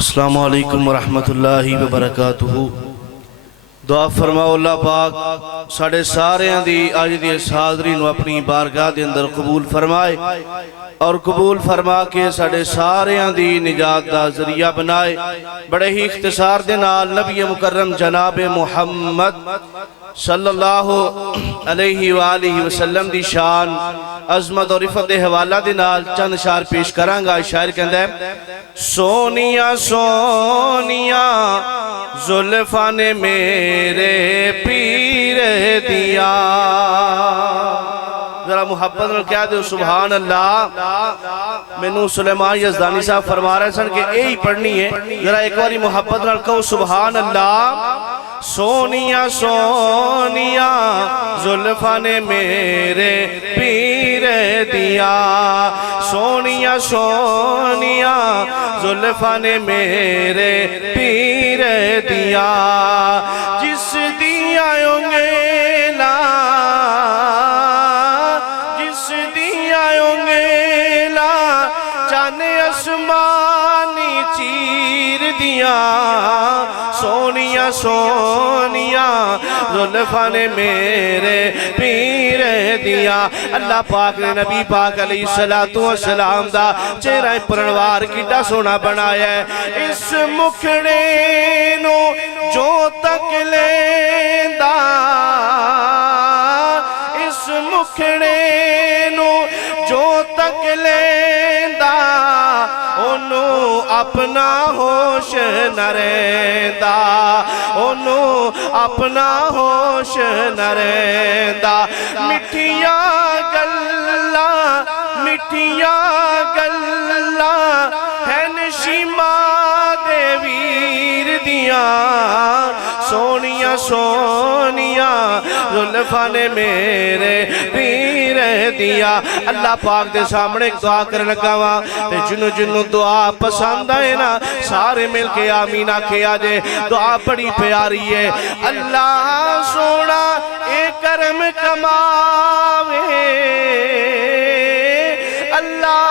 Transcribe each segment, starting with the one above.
السلام علیکم ورحمۃ اللہ وبرکاتہ۔ دعا فرماؤ اللہ پاک ساڑھے سارے دی آج دی اس حاضری نو اپنی بارگاہ دے اندر قبول فرمائے اور قبول فرما کے ساڑھے سارے دی نجات دا ذریعہ بنائے۔ بڑے ہی اختصار دے نال نبی مکرم جناب محمد صلی اللہ علیہ وآلہ وسلم دی شان عظمت اور رفت دے حوالہ دے نال چند اشعار پیش کرانگا۔ شاعر کہندہ ہے سونیا سونیا زلفاں نے میرے پیر دیا۔ ذرا محبت نے کیا دے سبحان اللہ۔ مینوں سلیمان یزدانی صاحب فرما رہے سن کہ اے ہی پڑھنی ہے، ذرا ایک باری محبت نے کہو سبحان اللہ۔ سونیا سونیا زلفاں نے میرے پیر دیا، سونیا سونیا زلفاں نے میرے پیر دیا، جس دیا انگیلا جس دیا انگیلا چانے اسمانی چیر دیا، سونیا سونیا زلفاں نے میرے پیر دیا۔ اللہ پاک نے نبی پاک علیہ السلام دا چہرہ پرنوار کیٹا سونا بنایا ہے۔ اس مکھڑے نو جو تک لیندہ، اس مکھڑے نو جو تک لیندہ، انہوں اپنا ہوش نہ رہندہ، انہوں اپنا ہوش نہ رہندہ۔ مٹھیاں گلّاں مٹھیاں گلّاں ہے نشیمہ دے ویر دیاں، سونیا سونیا زلفاں نے میرے پیر دیا۔ اللہ پاک دے سامنے ایک دعا کرنے لگا وہاں تے جنو دعا پسند آئے نا سارے مل کے آمین آکھے آجے۔ دعا بڑی پیاری ہے۔ اللہ سونا اے کرم کماوے، اللہ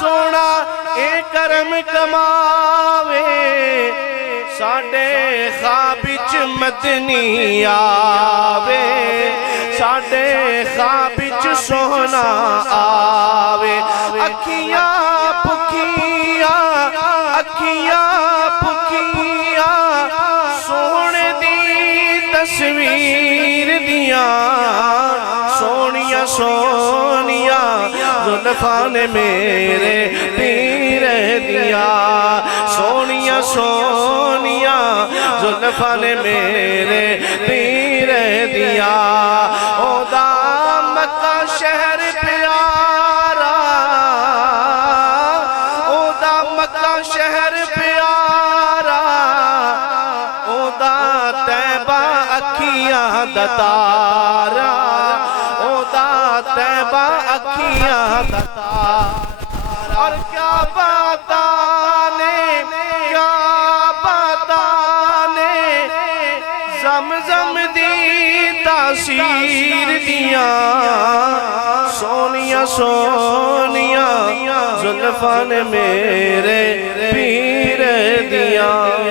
سونا اے کرم کماوے، ساڑھے خوابچ مدنی آوے، ساڑھے خوابچ سونا آوے۔ اکھیاں پکھیاں اکھیاں پکھیاں سونے دی تصویر دیاں، سونیا سونیا زلفاں نے میرے پیر دیا، سونیا سونیا زلفاں نے میرے پیر دیا۔ او دا مکہ شہر پیارا، او دا مکہ شہر پیارا، او دا طیبہ اکھیاں دا تارا، او دا طیبہ اکھیاں دا تارا۔ اور کیا باتانے زمزم دی تاثیر دیاں، سونیا سونیا زلفاں نے میرے پیر دیاں۔